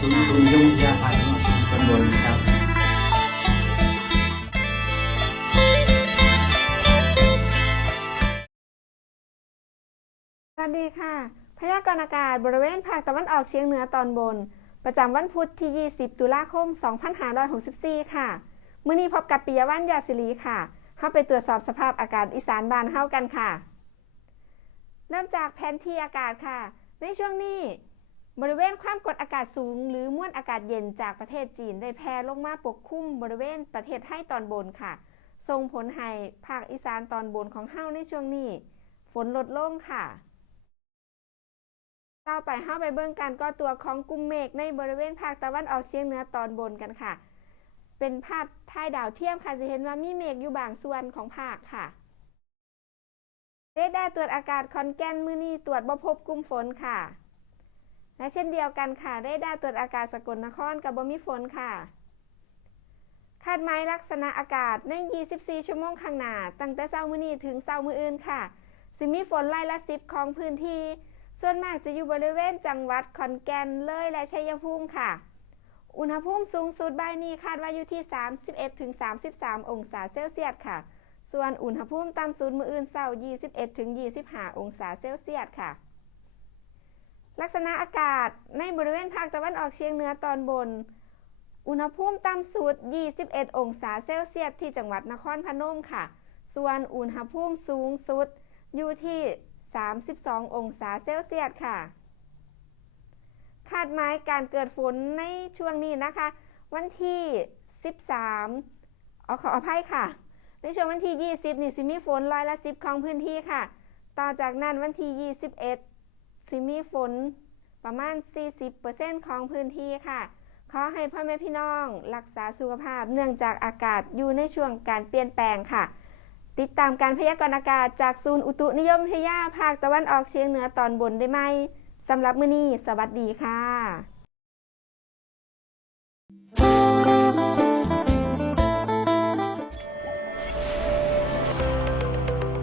ศูนย์อุตุนิยมวิทยาภาคตะวันออกเฉียงเหนือตอนบนนะครับสวัสดีค่ะ พยากรณ์อากาศบริเวณภาคตะวันออกเฉียงเหนือตอนบน ประจำวันพุธที่ 20 ตุลาคม 2564 ค่ะ มื้อนี้พบกับปิยวันยาศิรีค่ะเข้าไปตรวจสอบสภาพอากาศอีสานบานเฮ้ากันค่ะ เริ่มจากแผนที่อากาศค่ะ ในช่วงนี้ บริเวณความกดอากาศสูง หรือมวลอากาศเย็นจากประเทศจีนได้แผ่ลงมาปกคลุมบริเวณประเทศไทยตอนบนค่ะ ส่งผลให้ภาคอีสานตอนบนของเฮาในช่วงนี้ ฝนลดลงค่ะ ต่อไปเฮาไปเบิ่งการก่อตัวของกลุ่มเมฆในบริเวณภาคตะวันออกเฉียงเหนือตอนบนกันค่ะ เป็นภาพถ่ายดาวเทียมค่ะจะเห็นว่ามีเมฆอยู่บางส่วนของภาคค่ะเรดาร์ตรวจอากาศขอนแกนมือนี้ตรวจบ่พบกลุ่มฝนค่ะ เช่นเดียวกันค่ะเรดาร์ตรวจอากาศสกลนครกับบ่มีฝนค่ะ คาดหมายลักษณะอากาศใน 24 ชั่วโมงข้างหน้าตั้งแต่เช้ามื้อนี้ถึงเช้ามื้ออื่นค่ะสิมีฝนร้อยละ10ของพื้นที่ ส่วนมากจะอยู่บริเวณจังหวัดขอนแก่นเลยและชัยภูมิค่ะ อุณหภูมิสูงสุดบ่ายนี้คาดว่าอยู่ที่ 31-33 องศาเซลเซียสค่ะ ส่วนอุณหภูมิต่ำสุดมื้ออื่นเช้า 21-25 องศาเซลเซียสค่ะ ลักษณะอากาศในบริเวณภาคตะวันออกเฉียงเหนือตอนบน อุณหภูมิต่ำสุด 21 องศาเซลเซียสที่จังหวัดนครพนมค่ะ ส่วนอุณหภูมิสูงสุดอยู่ที่ 32 องศาเซลเซียสค่ะ คาดหมายการเกิดฝนในช่วงนี้นะคะ วันที่ 13อ๋อขออภัยค่ะ ในช่วงวันที่ 20 นี่สิมีฝนร้อยละ 10 ของพื้นที่ค่ะ ต่อจากนั้นวันที่ 21 สิมีฝนประมาณ 40%ของพื้นที่ค่ะ ขอให้พ่อแม่พี่น้องรักษาสุขภาพเนื่องจากอากาศอยู่ในช่วงการเปลี่ยนแปลงค่ะ ติดตามการพยากรณ์อากาศจากศูนย์อุตุนิยมวิทยาภาคตะวันออกเฉียงเหนือตอนบนได้ไหมสำหรับมื้อนี้ สวัสดีค่ะ